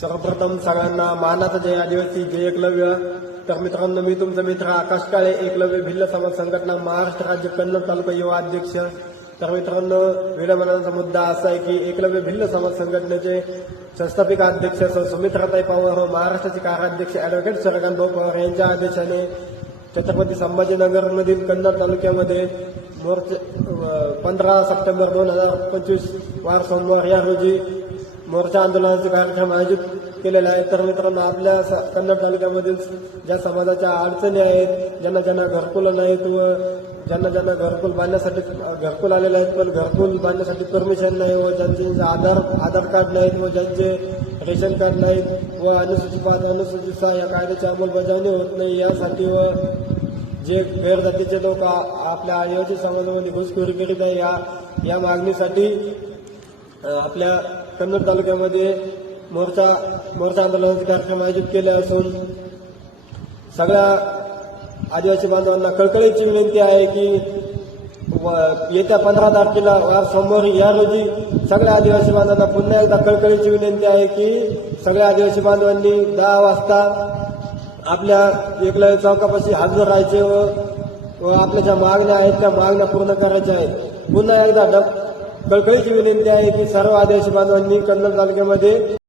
सर्वप्रथम सगळ्यांना मानाचा जय आदिवासी जय एकलव्य. तर मित्रांनो, मी तुमचा मित्र आकाश काळे, एकलव्य भिल्ल समाज संघटना महाराष्ट्र राज्य कन्नड तालुका युवा अध्यक्ष. तर मित्रांनो, व्हिडिओ बनवण्याचा मुद्दा असा आहे की एकलव्य भिल्ल समाज संघटनेचे संस्थापिका अध्यक्ष सुमित्राताई पवार व महाराष्ट्राचे कार्याध्यक्ष ॲडव्होकेट सरकांभाऊ पवार यांच्या आदेशाने छत्रपती संभाजीनगरमधील कन्नड तालुक्यामध्ये 15 सप्टेंबर 2025 वार सोमवार या रोजी मोर्चा आंदोलनाचे कार्यक्रम आयोजित केलेला आहे. तर मित्रांनो, आपल्या कन्नड तालुक्यामधील ज्या समाजाच्या अडचणी आहेत, ज्यांना घरकुल नाहीत व ज्यांना घरकुल बांधण्यासाठी घरकुल आलेले आहेत पण घरकुल बांधण्यासाठी परमिशन नाही व ज्यांचे आधार कार्ड नाहीत व ज्यांचे रेशन कार्ड नाहीत व अनुसूचित 5 अनुसूचित 6 या कायद्याची अंमलबजावणी होत नाही यासाठी व जे गैरजातीचे लोक आपल्या आदिवासी समाजामध्ये घुसखोरी करीत आहे या मागणीसाठी आपल्या कन्नड तालुक्यामध्ये मोर्चा आंदोलनाचे कार्यक्रम आयोजित केले असून सगळ्या आदिवासी बांधवांना कळकळीची विनंती आहे की येत्या 15 तारखेला वार सोमवारी या रोजी सगळ्या आदिवासी बांधवांना पुन्हा एकदा कळकळीची विनंती आहे की सगळ्या आदिवासी बांधवांनी 10 वाजता आपल्या एकलव्य चौकापाशी हजर राहायचे व आपल्या ज्या मागण्या आहेत त्या मागण्या पूर्ण करायच्या आहेत. पुन्हा एकदा कळकळीची विनंती आहे की सर्व आदिवासी बांधवांनी कन्नड तालुक्यामध्ये